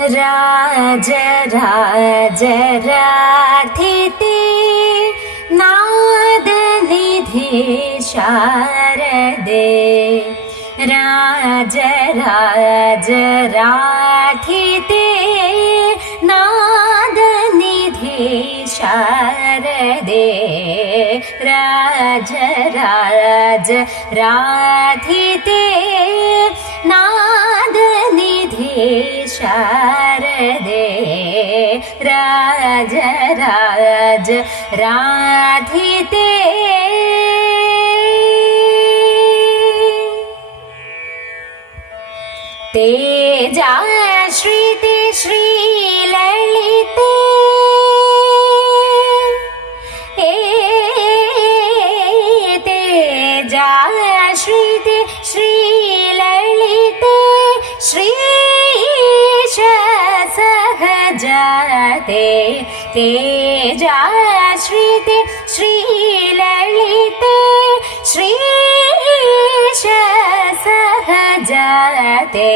राज राज राधिते नाद निधि शारदे राज राज राधिते नाद निधि शारदे राज राज राधिते नाद निधि शारदे राज राज राधिते तेजाश्रिते श्रीललिते तेजाश्रिते श्रीललिते श्रीश सहजाते तेजाश्रिते श्रीललिते श्रीश सहजाते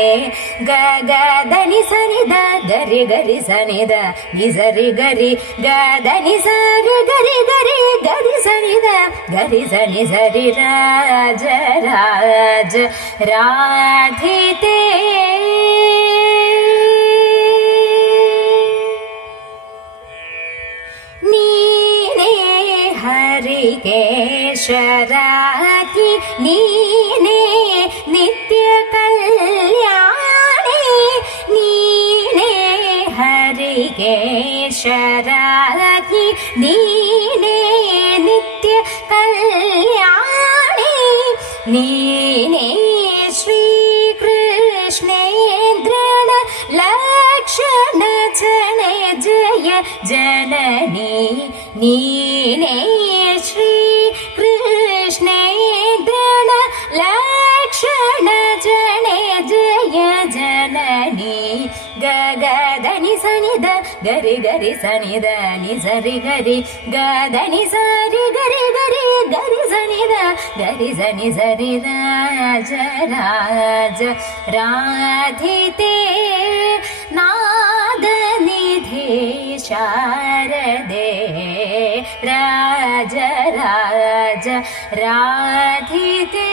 गगदनि सनिद गरि गरि सनिद निजरि गरि गदनि सरि गरि गरि गरि सनिद गरि सनि सरि राज राज राधिते नीने हरिकेश राखि नीने नित्य कल्याणी नीने हरिकेश राखि नीने नित्य कल्याणी नीने श्रीकृष्णेन्द्रण लक्षण जने जय जननी नीने श्रीकृष्णेन्द्रण लक्षण जने जय जननी गगदनि सनिद गरि गरि सनिद निजरि गरि गदनि सरि गरि गरि गरि सनिद गरि सनि सरि राज राज राधिते नाद निधि शारदे राज राज राधिते।